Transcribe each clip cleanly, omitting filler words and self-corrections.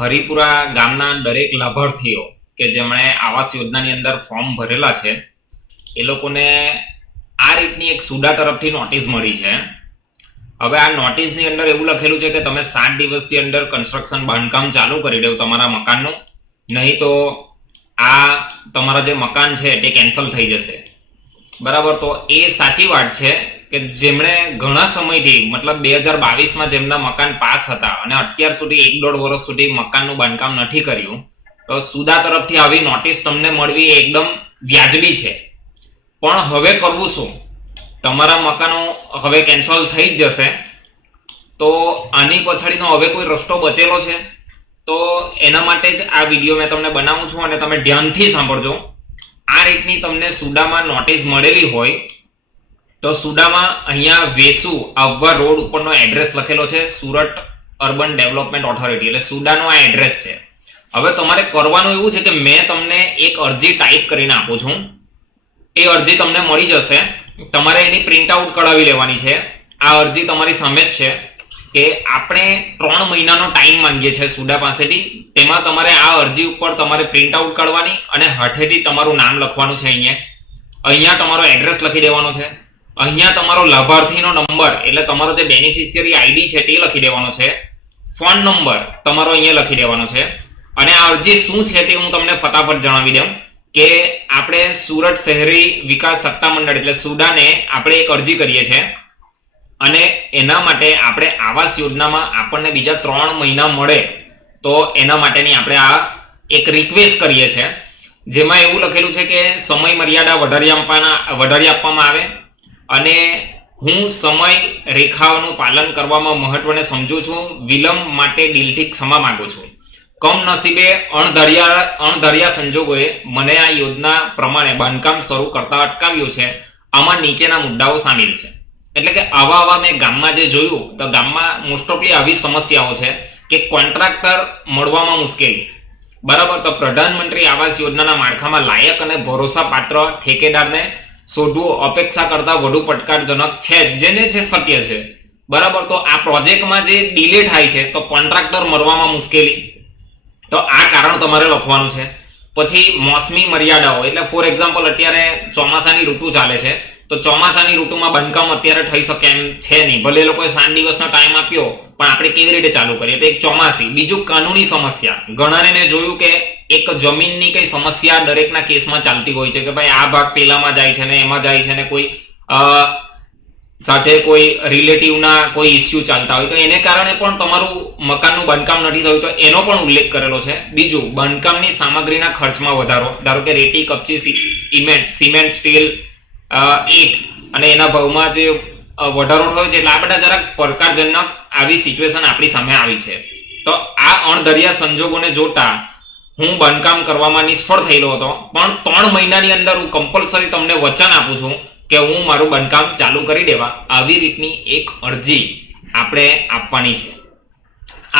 હરિપુરા ગામના દરેક લાભાર્થીઓ કે જેમણે આવાસ યોજનાની અંદર ફોર્મ ભરેલા છે એ લોકોને આ રીતની એક સુડા તરફથી નોટિસ મળી છે. હવે આ નોટિસની અંદર એવું લખેલું છે કે તમે 7 દિવસની અંદર કન્સ્ટ્રક્શન બાંધકામ ચાલુ કરી દેવ તમારા મકાનનું, નહીં તો આ તમારા જે મકાન છે તે કેન્સલ થઈ જશે. બરાબર, તો એ સાચી વાત છે કે જેમણે ઘણા સમયથી મતલબ 2022માં જેમના મકાન પાસ હતા અને અત્યાર સુધી 1.5 વર્ષ સુધી મકાનનું બાંધકામ નથી કર્યું, તો સુદા તરફથી આવી નોટિસ તમને મળવી એકદમ વ્યાજબી છે. પણ હવે કરવું શું? તમારા મકાનો હવે કેન્સલ થઈ જ જશે, તો આની પછાડીનો હવે કોઈ રસ્તો બચેલો છે? તો એના માટે જ આ વિડીયો મેં તમને બનાવું છું અને તમે ધ્યાનથી સાંભળજો. આ રીતની તમને સુડામાં નોટિસ મળેલી હોય તો સુડામાં અહીંયા વેસુ આવવા રોડ ઉપરનો એડ્રેસ લખેલો છે, સુરત અર્બન ડેવલપમેન્ટ ઓથોરિટી, એટલે સુડાનો આ એડ્રેસ છે. હવે તમારે કરવાનું એવું છે કે મેં તમને એક અરજી ટાઈપ કરીને આપું છું, એ અરજી તમને મળી જશે. તમારે એની પ્રિન્ટ આઉટ કઢાવી લેવાની છે. આ અરજી તમારી સામે જ છે કે આપણે 3 મહિનાનો ટાઈમ માંગીએ છીએ સુડા પાસેથી. તેમાં તમારે આ અરજી ઉપર તમારે પ્રિન્ટ આઉટ કાઢવાની અને હાથેથી તમારું નામ લખવાનું છે. અહીંયા તમારો એડ્રેસ લખી દેવાનો છે. અહીંયા તમારો લાભાર્થીનો નંબર એટલે તમારો જે બેનિફિશિયરી આઈડી છે તે લખી દેવાનો છે. ફોન નંબર તમારો અહીંયા લખી દેવાનો છે. અને આ અરજી શું છે તે હું તમને ફટાફટ જણાવી દઉં કે આપણે સુરત શહેરી વિકાસ સત્તા મંડળ એટલે સુડાને આપણે એક અરજી કરીએ છીએ અને એના માટે આપણે આવાસ યોજનામાં આપણને બીજા 3 મહિના મળે તો એના માટેની આપણે આ એક રિક્વેસ્ટ કરીએ છીએ, જેમાં એવું લખેલું છે કે સમય મર્યાદા વધારી આપવામાં આવે અને હું સમય રેખાઓનું પાલન કરવામાં મહત્વને સમજુ છું. વિલંબ માટે દિલથી ક્ષમા માંગુ છું. કમનસીબે અણધાર્યા સંજોગોએ મને આ યોજના પ્રમાણે બાંધકામ શરૂ કરતા અટકાવ્યું છે. આમાં નીચેના મુદ્દાઓ સામેલ છે. એટલે કે આવા મેં ગામમાં જે જોયું તો ગામમાં મોસ્ટ ઓફલી આવી સમસ્યાઓ છે કે કોન્ટ્રાક્ટર મળવામાં મુશ્કેલી. બરાબર, તો પ્રધાનમંત્રી આવાસ યોજનાના માળખામાં લાયક અને ભરોસાપાત્ર ઠેકેદારને શોધવું અપેક્ષા કરતા વધુ પડકારજનક છે, જેને છે શક્ય છે. બરાબર, તો આ પ્રોજેક્ટમાં જે ડિલે થાય છે તો કોન્ટ્રાક્ટર મળવામાં મુશ્કેલી, તો આ કારણ તમારે લખવાનું છે. પછી મોસમી મર્યાદાઓ એટલે ફોર એક્ઝામ્પલ અત્યારે ચોમાસાની ઋતુ ચાલે છે, તો ચોમાસાની ઋતુમાં બાંધકામ અત્યારે થઈ શકે એમ છે નહીં. ભલે લોકોએ 7 દિવસનો ટાઈમ આપ્યો પણ આપણે કેવી રીતે ચાલુ કરીએ? તો એક ચોમાસી. બીજું કાનૂની સમસ્યા. ઘણાને મેં જોયું કે એક જમીનની કઈ સમસ્યા દરેકના કેસમાં ચાલતી હોય છે કે ભાઈ આ ભાગ પેલામાં જાય છે ને એમાં જાય છે ને કોઈ સાથે કોઈ રિલેટિવના કોઈ ઇસ્યુ ચાલતા હોય તો એને કારણે પણ તમારું મકાનનું બાંધકામ નથી થયું, તો એનો પણ ઉલ્લેખ કરેલો છે. બીજું, બાંધકામની સામગ્રીના ખર્ચમાં વધારો, ધારો કે રેતી, કપચી, સિમેન્ટ, સ્ટીલ, ઈંટ અને એના ભાવમાં જે વધારો થયો છે, એટલે આ બધા જરાક પડકારજનક આવી સિચ્યુએશન આપણી સામે આવી છે. તો આ અણધાર્યા સંજોગોને જોતા હું બાંધકામ કરવામાં નિષ્ફળ થયેલો હતો, પણ 3 મહિનાની અંદર હું કમ્પલસરી તમને વચન આપું છું કે હું મારું બાંધકામ ચાલુ કરી દેવા. આવી રીતની એક અરજી આપણે આપવાની છે.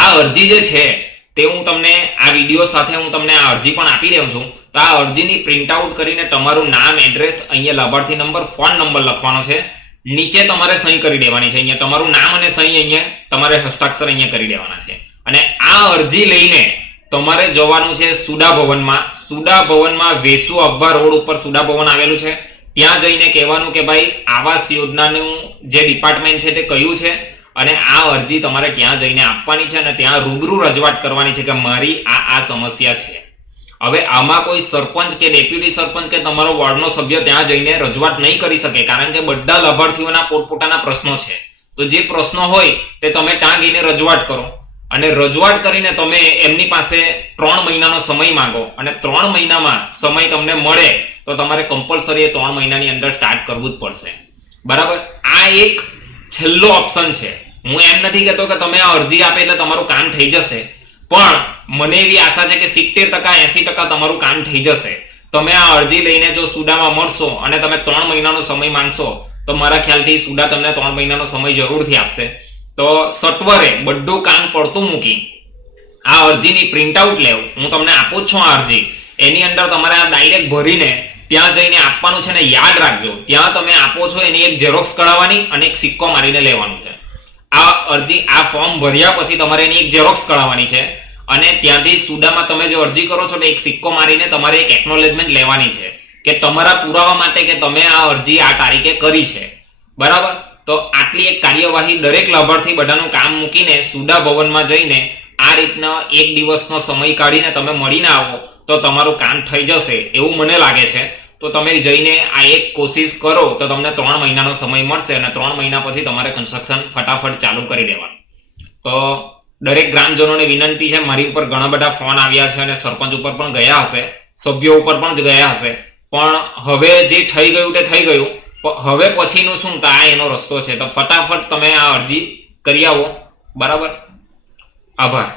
આ અરજી જે છે તે હું તમને આ વિડીયો સાથે હું તમને આ અરજી પણ આપી રહ્યો છું. તો આ અરજીની પ્રિન્ટ આઉટ કરીને તમારું નામ, એડ્રેસ, અહીંયા લાભાર્થી નંબર, ફોન નંબર લખવાનો છે. નીચે તમારે સહી કરી દેવાની છે. અહીંયા તમારું નામ અને સહી અહીંયા તમારે હસ્તાક્ષર અહીંયા કરી દેવાના છે. અને આ અરજી લઈને તમારે જવાનું છે સુડા ભવનમાં. સુડા ભવનમાં વેસુ અબ્બા રોડ ઉપર સુડા ભવન આવેલું છે. ત્યાં જઈને કહેવાનું કે ભાઈ આવાસ યોજનાનું જે ડિપાર્ટમેન્ટ છે તે કયું છે અને આ અરજી તમારે ત્યાં જઈને આપવાની છે અને ત્યાં રૂબરૂ રજૂઆત કરવાની છે કે મારી આ સમસ્યા છે. હવે આમાં કોઈ સરપંચ કે ડેપ્યુટી સરપંચ કે તમારો વોર્ડનો સભ્ય ત્યાં જઈને રજૂઆત નહીં કરી શકે, કારણ કે બધા લાભાર્થીઓના પોતપોતાના પ્રશ્નો છે. તો જે પ્રશ્નો હોય તે તમે ત્યાં જઈને રજૂઆત કરો અને રજૂઆત કરીને તમે એમની પાસે 3 મહિનાનો સમય માંગો અને 3 મહિનામાં સમય તમને મળે તો તમારે કમ્પલસરી 3 મહિનાની અંદર સ્ટાર્ટ કરવું જ પડશે. બરાબર, આ એક છેલ્લો ઓપ્શન છે. હું એમ નથી કહેતો કે તમે આ અરજી આપે એટલે તમારું કામ થઈ જશે, પણ મને એવી આશા છે કે 70% 80% તમારું કામ થઈ જશે. તમે આ અરજી લઈને જો સુડામાં મળશો અને તમે 3 મહિનાનો સમય માંગશો તો મારા ખ્યાલથી સુડા તમને 3 મહિનાનો સમય જરૂરથી આપશે. તો સત્વરે બધું કામ પડતું મૂકી આ અરજીની પ્રિન્ટ આઉટ લેવ. હું તમને આપું છું આ અરજી, એની અંદર તમારે આ ડાયરેક્ટ ભરીને ત્યાં જઈને આપવાનું છે ને યાદ રાખજો, ત્યાં તમે આપો છો એની એક ઝેરોક્સ કઢાવવાની અને એક સિક્કો મારીને લેવાનું છે. આ અરજી, આ ફોર્મ ભર્યા પછી તમારે એની એક ઝેરોક્સ કઢાવવાની છે અને ત્યાંથી સુડામાં તમે જે અરજી કરો છો એક સિક્કો મારીને તમારે એક એકનોલેજમેન્ટ લેવાની છે કે તમારા પુરાવા માટે કે તમે આ અરજી આ તારીખે કરી છે, બરાબર. તો આટલી એક કાર્યવાહી દરેક લાભાર્થી બધાનું કામ મૂકીને સુડા ભવનમાં જઈને આ રીતના એક દિવસનો સમય કાઢીને તમે મળીને આવો તો તમારું કામ થઈ જશે એવું મને લાગે છે. તો તમે જઈને આ એક કોશિશ કરો તો તમને 3 મહિનાનો સમય મળશે અને 3 મહિના પછી તમારે કન્સ્ટ્રક્શન ફટાફટ ચાલુ કરી દેવાનું. તો દરેક ગ્રામજનોને વિનંતી છે, મારી ઉપર ઘણા બધા ફોન આવ્યા છે અને સરપંચ ઉપર પણ ગયા હશે, સભ્યો ઉપર પણ ગયા હશે, પણ હવે જે થઈ ગયું તે થઈ ગયું. હવે પછીનું શું, તો આ એનો રસ્તો છે. તો ફટાફટ તમે આ અરજી કરી આવો, બરાબર. આભાર.